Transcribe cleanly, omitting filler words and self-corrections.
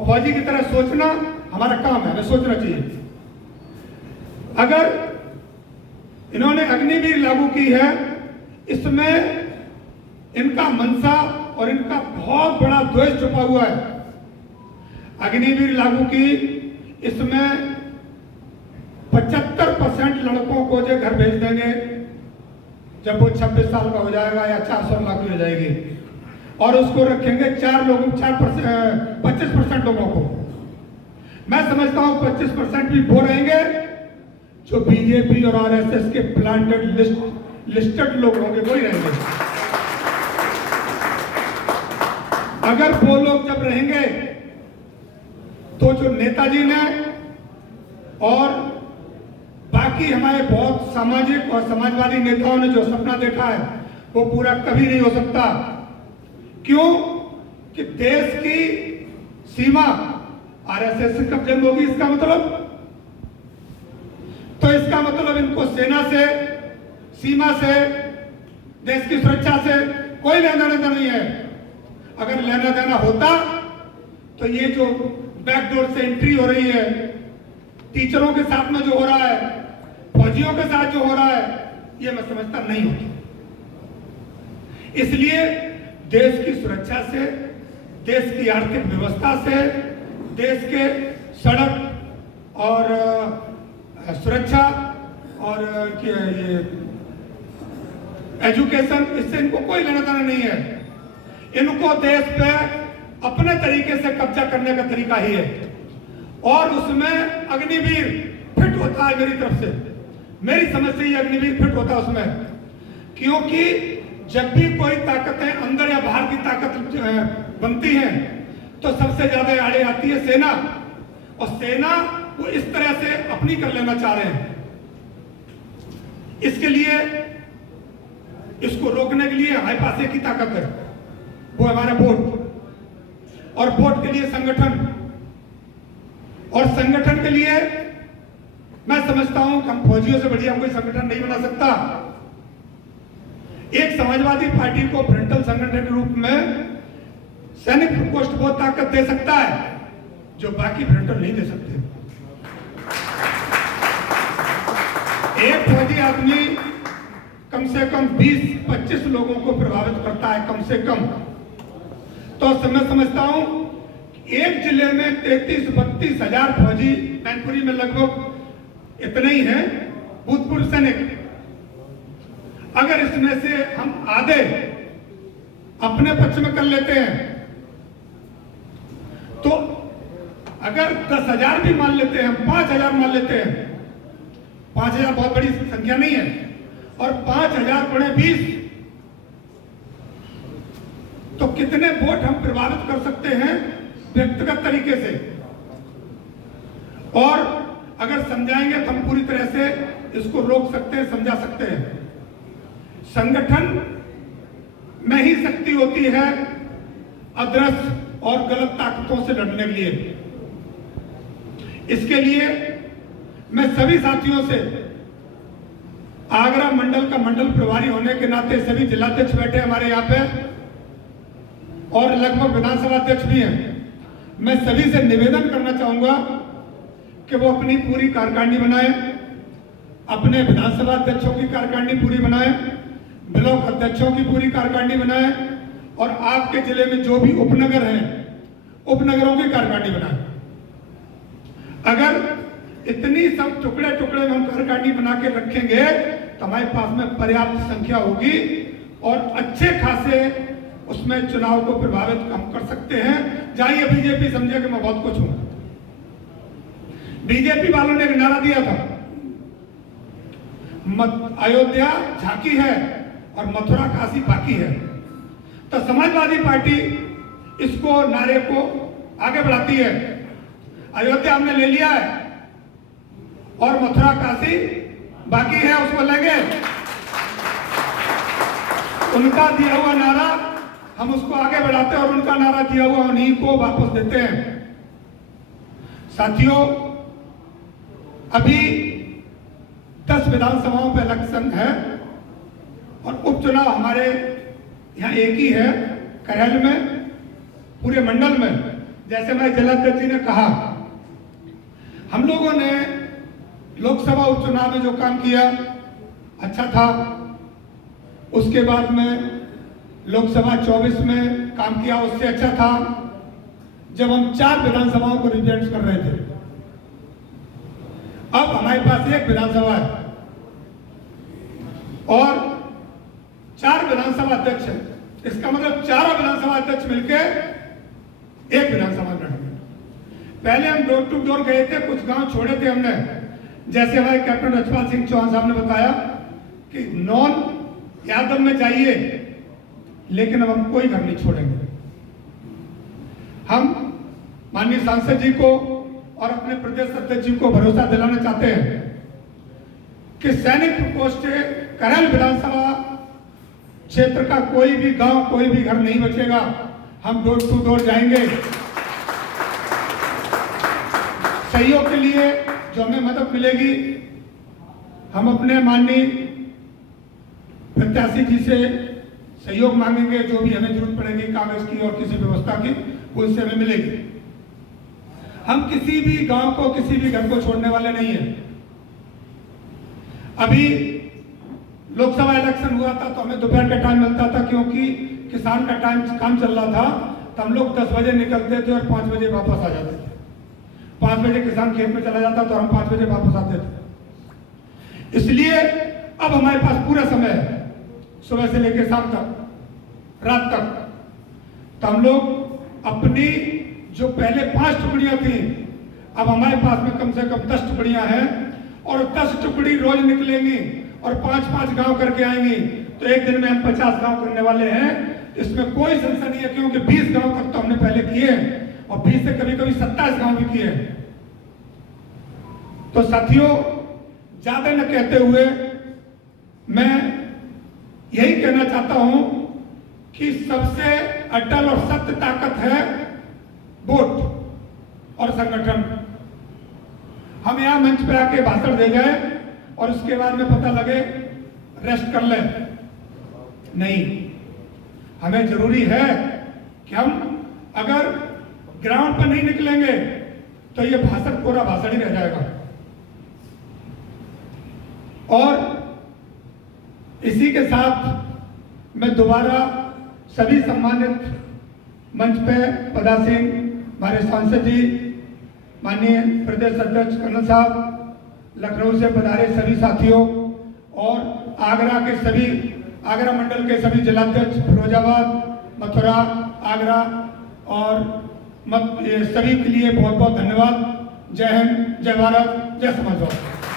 फौजी की तरह सोचना हमारा काम है, हमें सोचना चाहिए। अगर इन्होंने अग्निवीर लागू की है, इसमें इनका मनसा और इनका बहुत बड़ा द्वेष छुपा हुआ है। अग्निवीर लागू की, इसमें 75% लड़कों को जो घर भेज देंगे जब वो 26 साल का हो जाएगा या 400 लाख हो जाएगी, और उसको रखेंगे 25% लोगों को। मैं समझता हूं 25% भी वो रहेंगे जो बीजेपी और आरएसएस के प्लांटेड लिस्टेड लोग होंगे, वही रहेंगे। अगर वो लोग जब रहेंगे तो जो नेताजी ने और बाकी हमारे बहुत सामाजिक और समाजवादी नेताओं ने जो सपना देखा है वो पूरा कभी नहीं हो सकता। क्यों? कि देश की सीमा आरएसएस से कब्जे में होगी। इसका मतलब इनको सेना से, सीमा से, देश की सुरक्षा से कोई लेना देना नहीं है। अगर लेना देना होता तो ये जो बैकडोर से एंट्री हो रही है, टीचरों के साथ में जो हो रहा है, फौजियों के साथ जो हो रहा है, ये मैं समझता नहीं होगी। इसलिए देश की सुरक्षा से, देश की आर्थिक व्यवस्था से, देश के सड़क और सुरक्षा और ये एजुकेशन, इससे इनको कोई लेना देना नहीं है। इनको देश पे अपने तरीके से कब्जा करने का तरीका ही है, और उसमें अग्निवीर फिट होता है। मेरी तरफ से, मेरी समझ से ये अग्निवीर फिट होता है उसमें, क्योंकि जब भी कोई ताकतें अंदर या बाहर की ताकत बनती हैं तो सबसे ज्यादा आड़े आती है सेना, और सेना वो इस तरह से अपनी कर लेना चाह रहे हैं। इसके लिए, इसको रोकने के लिए हमारे पास एक ही ताकत है, वो हमारा वोट, और वोट के लिए संगठन, और संगठन के लिए मैं समझता हूं कि हम फौजियों से बढ़िया कोई संगठन नहीं बना सकता। एक समाजवादी पार्टी को फ्रंटल संगठन के रूप में सैनिक प्रकोष्ठ बहुत ताकत दे सकता है जो बाकी फ्रंटल नहीं दे सकते। एक फौजी आदमी कम से कम 20-25 लोगों को प्रभावित करता है, कम से कम। तो मैं समझता हूं एक जिले में 33-32 हजार फौजी, मैनपुरी में लगभग इतने ही हैं भूतपूर्व सैनिक। अगर इसमें से हम आधे अपने पक्ष में कर लेते हैं, तो अगर 10,000 भी मान लेते हैं, हम 5,000 मान लेते हैं, 5,000 बहुत बड़ी संख्या नहीं है, और 5,000 पड़े 20, तो कितने वोट हम प्रभावित कर सकते हैं व्यक्तिगत तरीके से। और अगर समझाएंगे तो हम पूरी तरह से इसको रोक सकते हैं, समझा सकते हैं। संगठन में ही शक्ति होती है अदृश्य और गलत ताकतों से लड़ने के लिए। इसके लिए मैं सभी साथियों से, आगरा मंडल का मंडल प्रभारी होने के नाते सभी जिलाध्यक्ष बैठे हमारे यहाँ पे और लगभग विधानसभा अध्यक्ष भी हैं, मैं सभी से निवेदन करना चाहूंगा कि वो अपनी पूरी कार्यकारिणी बनाए, अपने विधानसभा अध्यक्षों की कार्यकारिणी पूरी बनाए, ब्लॉक अध्यक्षों की पूरी कार्यकारिणी बनाए, और आपके जिले में जो भी उपनगर हैं, उपनगरों की कार्यकारिणी बनाए। अगर इतनी सब टुकड़े टुकड़े में हम कार्यकारिणी बना के रखेंगे तो हमारे पास में पर्याप्त संख्या होगी और अच्छे खासे उसमें चुनाव को प्रभावित हम कर सकते हैं। जाइए बीजेपी समझे कि मैं बहुत कुछ हूं। बीजेपी वालों ने एक नारा दिया था, अयोध्या झांकी है और मथुरा काशी बाकी है। तो समाजवादी पार्टी इसको नारे को आगे बढ़ाती है। अयोध्या हमने ले लिया है और मथुरा काशी बाकी है, उसको लेंगे। उनका दिया हुआ नारा हम उसको आगे बढ़ाते हैं और उनका नारा दिया हुआ उन्हीं को वापस देते हैं। साथियों, अभी 10 विधानसभाओं पर इलेक्शन है और उपचुनाव हमारे यहाँ एक ही है करहल में, पूरे मंडल में जैसे मैं जलाध्यक्ष जी ने कहा, हम लोगों ने लोकसभा उपचुनाव में जो काम किया अच्छा था। उसके बाद में लोकसभा 24 में काम किया उससे अच्छा था, जब हम 4 विधानसभाओं को रिप्रेजेंट कर रहे थे। अब हमारे पास 1 विधानसभा है और 4 विधानसभा अध्यक्ष हैं। इसका मतलब चारों विधानसभा अध्यक्ष मिलकर 1 विधानसभा लड़ेंगे। पहले हम डोर टू डोर गए थे, कुछ गांव छोड़े थे हमने, जैसे हमारे कैप्टन रजपाल सिंह चौहान साहब ने बताया कि नॉन यादव में जाइए, लेकिन अब हम कोई घर नहीं छोड़ेंगे। हम माननीय सांसद जी को और अपने प्रदेश अध्यक्ष जी को भरोसा दिलाना चाहते हैं कि सैनिक प्रकोष्ठ करैल विधानसभा क्षेत्र का कोई भी गांव, कोई भी घर नहीं बचेगा। हम डोर टू डोर जाएंगे। सहयोग के लिए जो हमें मदद मिलेगी, हम अपने माननीय प्रत्याशी जी से सहयोग मांगेंगे। जो भी हमें जरूरत पड़ेगी कागज की और किसी व्यवस्था की, उनसे हमें मिलेगी। हम किसी भी गांव को, किसी भी घर को छोड़ने वाले नहीं हैं। अभी लोकसभा इलेक्शन हुआ था तो हमें दोपहर का टाइम मिलता था, क्योंकि किसान का काम चल रहा था। तो हम लोग 10 बजे निकलते थे और 5 बजे वापस आ जाते थे। 5 बजे किसान खेत में चला जाता तो हम 5 बजे वापस आते थे। इसलिए अब हमारे पास पूरा समय है, सुबह से लेकर शाम तक, रात तक। तो हम लोग अपनी जो पहले 5 टुकड़ियां थी, अब हमारे पास में कम से कम 10 टुकड़ियां हैं और 10 टुकड़ी रोज निकलेंगी और 5-5 गांव करके आएंगी। तो एक दिन में हम 50 गांव करने वाले हैं। इसमें कोई संशय नहीं है, क्योंकि 20 गांव तक तो हमने पहले किए हैं और 20 से कभी कभी 27 गांव भी किए हैं। तो साथियों, ज्यादा न कहते हुए मैं यही कहना चाहता हूं कि सबसे अटल और सत्य ताकत है वोट और संगठन। हम यहां मंच पे आके भाषण दे गए और उसके बाद में पता लगे रेस्ट कर ले, नहीं। हमें जरूरी है कि हम अगर ग्राउंड पर नहीं निकलेंगे तो ये भाषण पूरा भाषण ही रह जाएगा। और इसी के साथ मैं दोबारा सभी सम्मानित मंच पे पदासीन हमारे सांसद जी, माननीय प्रदेश अध्यक्ष कर्नल साहब, लखनऊ से पधारे सभी साथियों और आगरा मंडल के सभी जिलाध्यक्ष, फिरोजाबाद, मथुरा, आगरा और सभी के लिए बहुत बहुत धन्यवाद। जय हिंद, जय भारत, जय समाजवाद।